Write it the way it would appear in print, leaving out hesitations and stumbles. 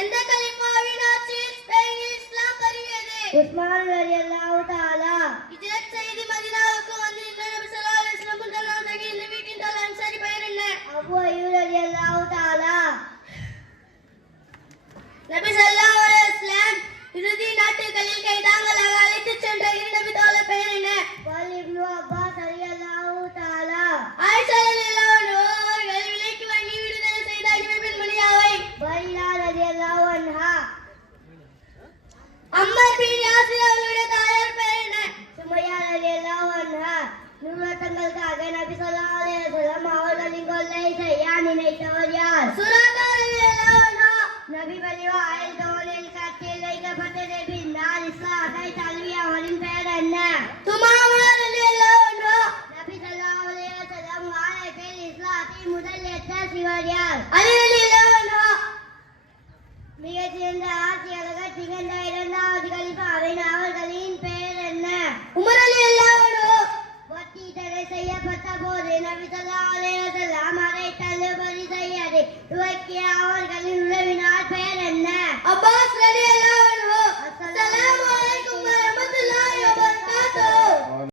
எந்த கலிஃபாவின் ஆட்சியில் ஸ்பெயினில் இஸ்லாம் பரவியது? உஸ்மான் ரலியல்லாஹு தஆலா. ஹிஜ்ரத் செய்து மதீனாவுக்கு வந்து நபி ஸல்லல்லாஹு அலைஹி வஸல்லம் முதலாம் தங்கி இந்த வீட்டின் தலை அன்சாரி பெயர் என்ன? அபூ அய்யூப் ரலியல்லாஹு தஆலா. நபி ஸல்லல்லாஹு அலைஹி வஸல்லம் இறுதி நாட்டுகளில் கைதாங்களாக அழைத்துச் சென்ற இரு நபி தோழர் பெயர் என்ன? இப்னு அப்பாஸ் ரலியல்லாஹு தஆலா. ஆயிஷா ரலியல்லாஹு அன்ஹா அவர்கள் விலைக்கு வாங்கி விடுதலை செய்த அடிமை பெண்மணி யாவை? பரிலா ரலியல்லாஹு அன்ஹா. அம்மர் பின் யாசிர் அவர்களுடைய தாயார் பெயர் என்ன? சுமையா ரலியல்லாஹு அன்ஹா. நூறத்தங்களுக்காக நபி ஸல்லல்லாஹு அலைஹி வஸல்லம் அவர்களின் கொள்ளை செய்ய நினைத்தவர் யார்? சுராகா ரலியல்லாஹு அன்ஹா. நபி பலிவாயில் தோளில் கட்டில் வைக்கப்பட்டது பின்னால் இஸ்லாத்தை தழுவிய அவரின் பெயர் என்ன? துமாமா ரலியல்லாஹு அன்ஹா. நபி ஸல்லல்லாஹு அலைஹி வஸல்லம் காலத்தில் இஸ்லாத்தை முதல் ஏற்ற சிவர் யார்? அலி ரலியல்லாஹு அன்ஹா. மிகச்சிறந்த ஆட்சியாளர்கள் திகழ்ந்த